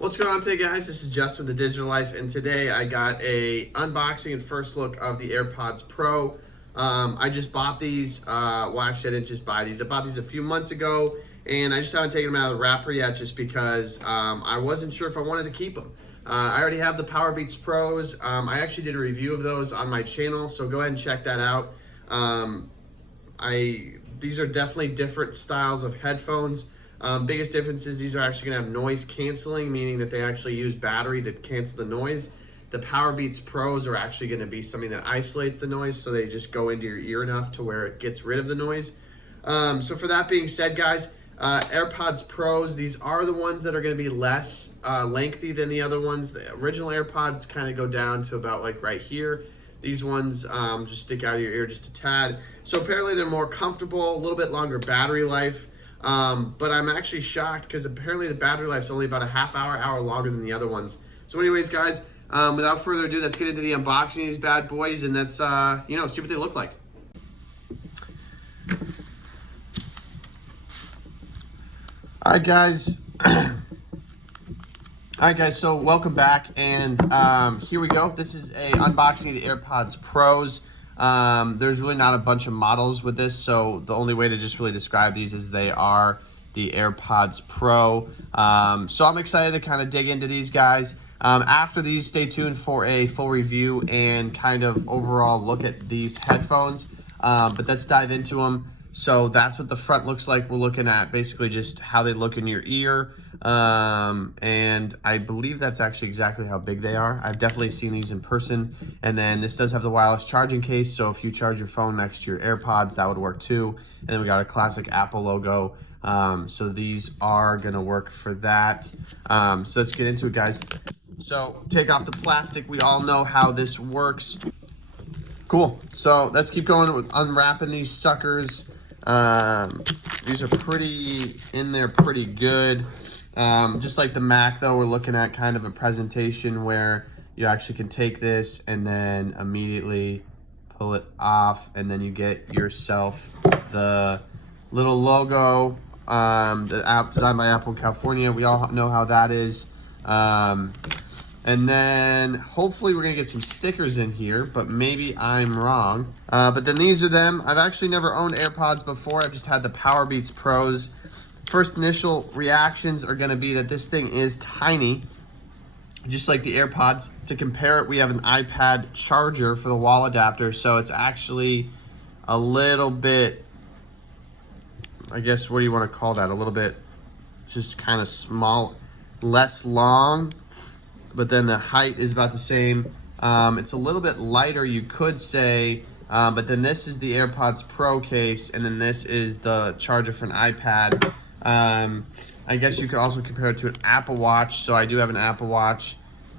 What's going on today, guys? This is Justin with TheDigitaLife, and today I got a unboxing and first look of the AirPods Pro. I just bought these. Well, actually, I didn't just buy these. I bought these a few months ago, and I just haven't taken them out of the wrapper yet, just because I wasn't sure if I wanted to keep them. I already have the Powerbeats Pros. I actually did a review of those on my channel, so go ahead and check that out. These are definitely different styles of headphones. Biggest difference is these are actually going to have noise canceling, meaning that they actually use battery to cancel the noise. The Powerbeats Pros are actually going to be something that isolates the noise, so they just go into your ear enough to where it gets rid of the noise. So for that being said, guys, AirPods Pros, these are the ones that are going to be less lengthy than the other ones. The original AirPods kind of go down to about like right here. These ones just stick out of your ear just a tad. So apparently they're more comfortable, a little bit longer battery life. But I'm actually shocked because apparently the battery life's only about a hour longer than the other ones. So anyways, guys, without further ado, let's get into the unboxing of these bad boys, and let's, see what they look like. All right, guys. So welcome back, and here we go. This is a unboxing of the AirPods Pros. There's really not a bunch of models with this, so the only way to just really describe these is they are the AirPods Pro. So I'm excited to kind of dig into these guys. After these, stay tuned for a full review and kind of overall look at these headphones. But let's dive into them. So that's what the front looks like. We're looking at basically just how they look in your ear. And I believe that's actually exactly how big they are. I've definitely seen these in person. And then this does have the wireless charging case. So if you charge your phone next to your AirPods, that would work too. And then we got a classic Apple logo. So these are gonna work for that. So let's get into it, guys. So take off the plastic. We all know how this works. Cool. So let's keep going with unwrapping these suckers. These are pretty in there, pretty good. Just like the Mac, though, we're looking at kind of a presentation where you actually can take this and then immediately pull it off, and then you get yourself the little logo, the app designed by Apple in California. We all know how that is. And then hopefully we're gonna get some stickers in here, but maybe I'm wrong. But then these are them. I've actually never owned AirPods before. I've just had the Powerbeats Pros. First initial reactions are gonna be that this thing is tiny, just like the AirPods. To compare it, we have an iPad charger for the wall adapter, so it's actually a little bit, I guess, what do you wanna call that? A little bit just kind of small, less long. But then the height is about the same. It's a little bit lighter, you could say, but then this is the AirPods Pro case, and then this is the charger for an iPad. I guess you could also compare it to an Apple Watch. So I do have an Apple Watch.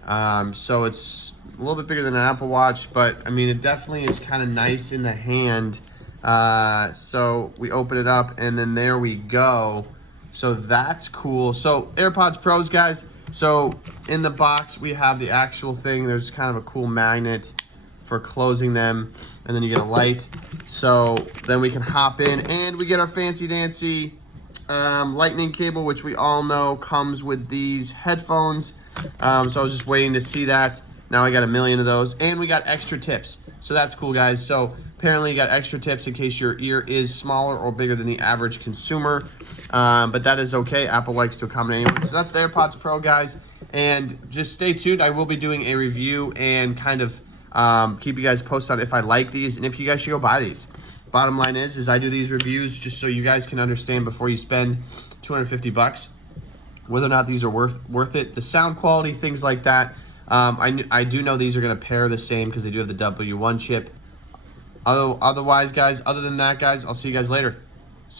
So it's a little bit bigger than an Apple Watch, but I mean, it definitely is kind of nice in the hand. So we open it up, and then there we go. So that's cool. So AirPods Pros, guys. So in the box, we have the actual thing. There's kind of a cool magnet for closing them, and then you get a light. So then we can hop in, and we get our fancy dancy lightning cable, which we all know comes with these headphones. So I was just waiting to see that. Now I got a million of those, and we got extra tips. So that's cool, guys. So apparently you got extra tips in case your ear is smaller or bigger than the average consumer. But that is okay. Apple likes to accommodate anyone. So that's the AirPods Pro, guys. And just stay tuned. I will be doing a review and kind of keep you guys posted on if I like these and if you guys should go buy these. Bottom line is I do these reviews just so you guys can understand before you spend $250 whether or not these are worth it. The sound quality, things like that. I do know these are going to pair the same because they do have the W1 chip. Otherwise, guys, other than that, guys, I'll see you guys later.